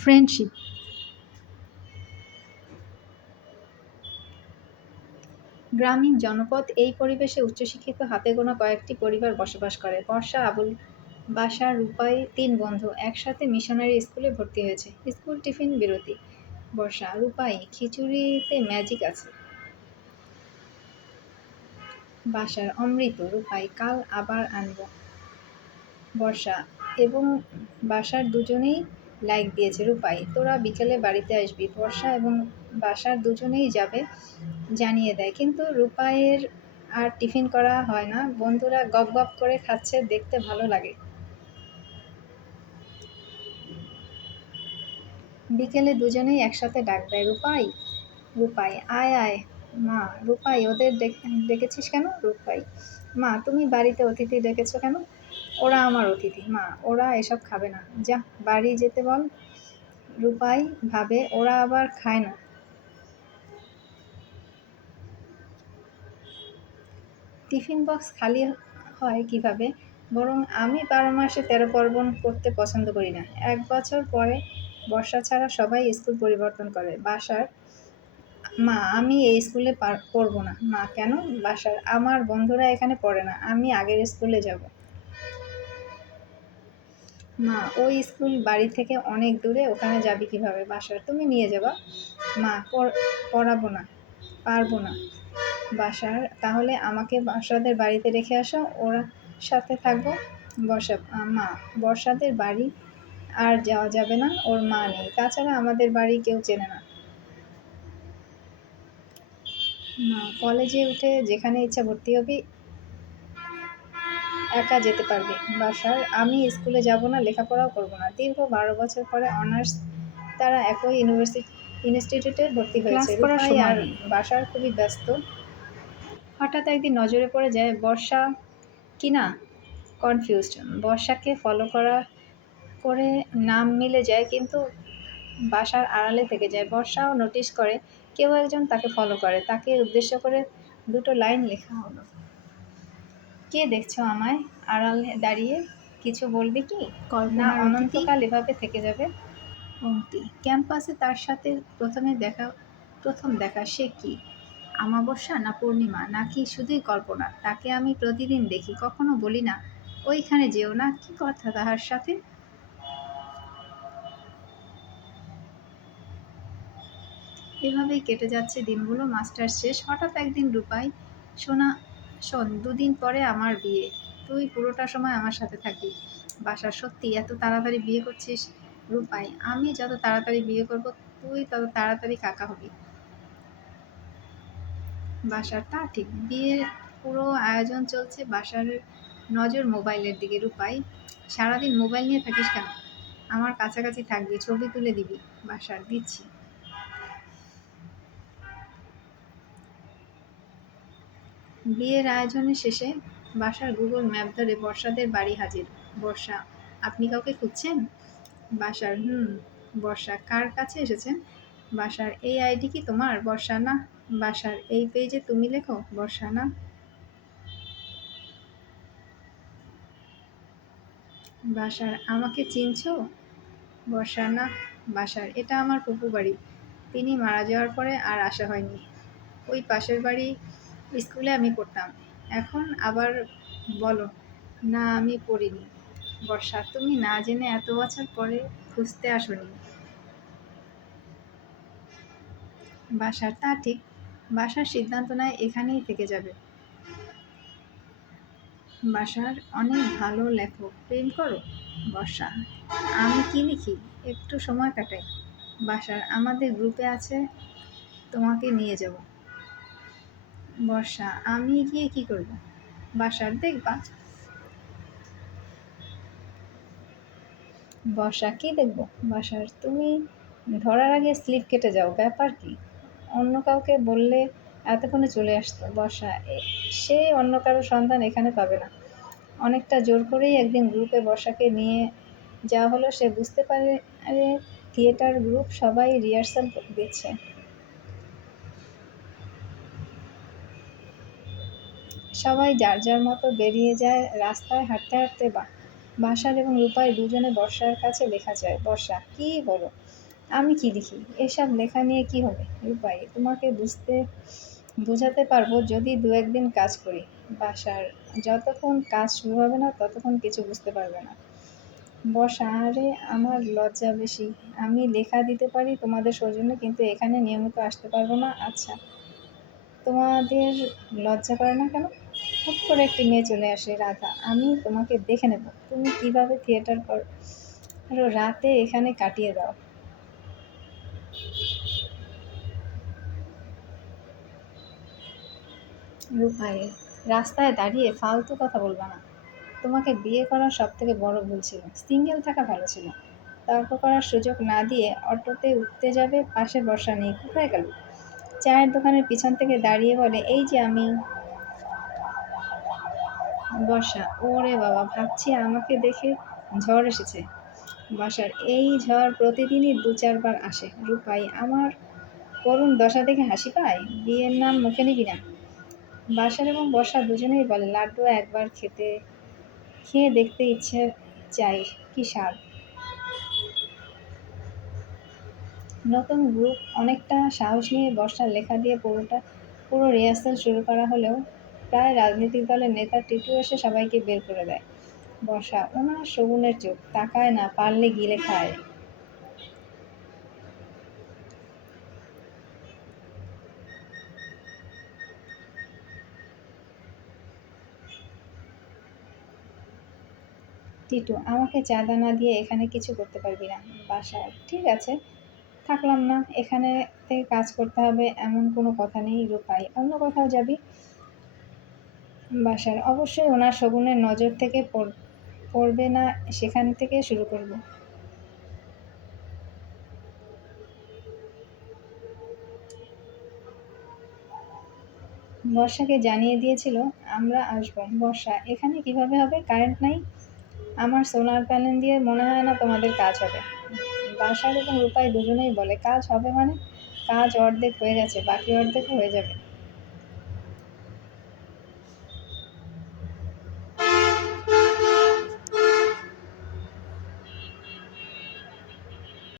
Friendship. গ্রামীণ জনপদ। এই পরিবেশে উচ্চশিক্ষিত হাতে গোনা কয়েকটি পরিবার বসবাস করে। বর্ষা, আবুল বাশার, রূপাই ৩ বন্ধু একসাথে মিশনারি স্কুলে ভর্তি হয়েছে। স্কুল টিফিন বিরতি। বর্ষা, রূপাই, খিচুড়িতে ম্যাজিক আছে। বাশার, অমৃত। রূপাই, কাল আবার আনবো। বর্ষা এবং বাশার দুজনেই লাইক দিয়েছে। রূপাই, তোরা বিকেলে বাড়িতে আসবি। বর্ষা এবং বাশার দুজনেই যাবে জানিয়ে দেয়, কিন্তু রূপাইয়ের আর টিফিন করা হয় না। বন্ধুরা গপ গপ করে খাচ্ছে, দেখতে ভালো লাগে। বিকেলে দুজনেই একসাথে ডাক দেয়, রূপাই। রূপাই, আয় আয়। মা। রূপাই, ওদের ডেকেছিস কেন? রূপাই, মা, তুমি বাড়িতে অতিথি ডেকেছ কেন? ওরা আমার অতিথি মা, ওরা এসব খাবে না, যা বাড়ি যেতে বল। রূপাই ভাবে, ওরা আবার খায় না। টিফিন বক্স খালি হয় কিভাবে? বরং আমি ১২ মাসে ১৩ পার্বণ করতে পছন্দ করি না। ১ বছর পরে বর্ষা ছাড়া সবাই স্কুল পরিবর্তন করে। বাসার, মা, আমি এই স্কুলে পড়ব না। মা, কেন? বাসার, আমার বন্ধুরা এখানে পড়ে না, আমি আগের স্কুলে যাব। মা, ওই স্কুল বাড়ি থেকে অনেক দূরে, ওখানে যাবি কিভাবে? বাসার, তুমি নিয়ে যাবা। মা, পড়াবো না, পারবো না। বাসার, তাহলে আমাকে বর্ষাদের বাড়িতে রেখে আসো, ওরা সাথে থাকবো। বর্ষা, মা, বর্ষাদের বাড়ি আর যাওয়া যাবে না, ওর মা নেই, তাছাড়া আমাদের বাড়ি কেউ চেনে না। মা, কলেজে উঠে যেখানে ইচ্ছা ভর্তি হবি, একা যেতে পারবি। বাসার, আমি স্কুলে যাব না, লেখাপড়াও করব না। দীর্ঘ ১২ বছর পরে অনার্স তারা একই ইনস্টিটিউটে ভর্তি হয়েছে। রূপাই আর বাসার খুবই ব্যস্ত। হঠাৎ একদিন নজরে পড়ে যায় বর্ষা কিনা কনফিউজড। বর্ষাকে ফলো করে নাম মিলে যায়, কিন্তু বাসার আড়ালে থেকে যায়। বর্ষাও নোটিস করে কেউ একজন তাকে ফলো করে। তাকে উদ্দেশ্য করে ২টো লাইন লেখা হলো, কে দেখছো আমায় আড়ালে দাঁড়িয়ে, কিছু বলবে কি? না অনন্তকাল এভাবে থেকে যাবে? পংক্তি, ক্যাম্পাসে তার সাথে প্রথম দেখা সে কি? আমাবস্যা না পূর্ণিমা, নাকি শুধুই কল্পনা? তাকে আমি প্রতিদিন দেখি, কখনো বলি না ওইখানে যেও না, কি কথা তাহার সাথে? এভাবেই কেটে যাচ্ছে দিনগুলো। মাস্টার শেষ। হঠাৎ একদিন রূপাই, শোন, ২ দিন পরে আমার বিয়ে, তুই পুরোটা সময় আমার সাথে থাকবি। বাসা, সত্যি এত তাড়াতাড়ি বিয়ে করছিস? রূপাই, আমি যত তাড়াতাড়ি বিয়ে করব, তুই তত তাড়াতাড়ি কাকা হবি। বাসার, তা ঠিক। বিয়ের পুরো আয়োজন চলছে, বাসার নজর মোবাইলের দিকে। রূপাই, সারাদিন মোবাইল নিয়ে থাকিস কেন? আমার কাছাকাছি থাকবি, ছবি তুলে দিবি। বাসার, দিচ্ছি। বিয়ের আয়োজনের শেষে বাসার গুগল ম্যাপ ধরে বর্ষাদের বাড়ি হাজির। বর্ষা, আপনি কাউকে খুঁজছেন? বাসার, বর্ষা, কার কাছে এসেছেন? বাসার, এই আইডি কি তোমার? বর্ষা, না। বাসার, এই পেজে তুমি লেখো? বর্ষা, না। বাসার, আমাকে চিনছো? বর্ষা, না। বাসার, এটা আমার ফুপু বাড়ি, তিনি মারা যাওয়ার পরে আর আসা হয়নি। ওই পাশের বাড়ি স্কুলে আমি পড়তাম। এখন আবার বলো না আমি পড়িনি। বর্ষা, তুমি না জেনে এত বছর পরে খুঁজতে আসোনি। বাসার, তা ঠিক। বাসার সিদ্ধান্ত নেয় এখানেই থেকে যাবে। বাসার, অনেক ভালো লেখো, প্রেম করো? বর্ষা, আমি কি লিখি? একটু সময় কাটাই। বাসার, আমাদের গ্রুপে আছে, তোমাকে নিয়ে যাব। বর্ষা, আমি গিয়ে কি করব? বাসার, দেখবা। বর্ষা, কি দেখব? বাসার, তুমি ধরার আগে স্লিপ কেটে যাও, ব্যাপার কি? অন্য কাউকে বললে এতক্ষণে চলে আসতো। বর্ষা, সে অন্য কারো সন্ধান এখানে পাবে না। অনেকটা জোর করেই একদিন গ্রুপে বর্ষাকে নিয়ে যাওয়া হলো। সে বুঝতে পারে থিয়েটার গ্রুপ, সবাই রিহার্সাল দিচ্ছে। সবাই যার যার মতো বেরিয়ে যায়। রাস্তায় হাঁটতে হাঁটতে বাসার এবং রূপাই দুজনে বর্ষার কাছে লেখা যায়। বর্ষা, কি হলো? আমি কি লিখি? এসব লেখা নিয়ে কি হবে? রূপাই, তোমাকে বুঝাতে পারবো যদি ২-১ দিন কাজ করি। বাসার, যতক্ষণ কাজ শুরু হবে না ততক্ষণ কিছু বুঝতে পারবে না। বর্ষা, আরে আমার লজ্জা বেশি। আমি লেখা দিতে পারি তোমাদের সৌজন্যে, কিন্তু এখানে নিয়মিত আসতে পারবো না। আচ্ছা, তোমাদের লজ্জা করে না কেন? হুট করে একটি মেয়ে চলে আসে। রাধা, আমি তোমাকে দেখে নেব। তুমি কিভাবে থিয়েটার করো, রাতে এখানে কাটিয়ে দাও। রূপাই, রাস্তায় দাঁড়িয়ে ফালতু কথা বলবা না। তোমাকে বিয়ে করার সবথেকে বড় ভুল ছিল। সিঙ্গেল থাকা ভালো ছিল। তর্ক করার সুযোগ না দিয়ে অটোতে উঠতে যাবে, পাশে বর্ষা নেই। কোথায় গেল? চায়ের দোকানের পিছন থেকে দাঁড়িয়ে বলে, এই যে আমি। বর্ষা, ওরে বাবা, ভাবছি আমাকে দেখে ঝড় এসেছে। বাসার, এই ঝড় প্রতিদিনই ২-৪ বার আসে। রূপাই, আমার করুণ দশা দেখে হাসি পায়? বিয়ের নাম মুখে নিবি না। বাসার এবং বর্ষা দুজনেই বলে, লাড্ডু একবার খেয়ে দেখতে ইচ্ছে চাই, কি স্বাদ। নতুন গ্রুপ, অনেকটা সাহস নিয়ে বর্ষার লেখা দিয়ে পুরো রিহার্সাল শুরু করা হলেও প্রায় রাজনৈতিক দলের নেতা টিটু এসে সবাইকে বের করে দেয়। বর্ষা, ওনার শগুনের চোখ, তাকায় না, পারলে গিলে খায়। টিটু, আমাকে চাঁদা না দিয়ে এখানে কিছু করতে পারবি না। বাসায়, ঠিক আছে, থাকলাম না। এখানে থেকে কাজ করতে হবে এমন কোনো কথা নেই। রূপাই, অন্য কোথাও যাবি? বাসার, অবশ্যই ওনার শগুনের নজর থেকে পড়বে না, সেখান থেকে শুরু করব। বর্ষাকে জানিয়ে দিয়েছিল আমরা আসবো। বর্ষা, এখানে কিভাবে হবে? কারেন্ট নাই। আমার সোলার প্যানেল দিয়ে মনে হয় না তোমাদের কাজ হবে। বাসার এবং রূপাই দুজনেই বলে, কাজ হবে মানে? কাজ অর্ধেক হয়ে গেছে, বাকি অর্ধেকও হয়ে যাবে।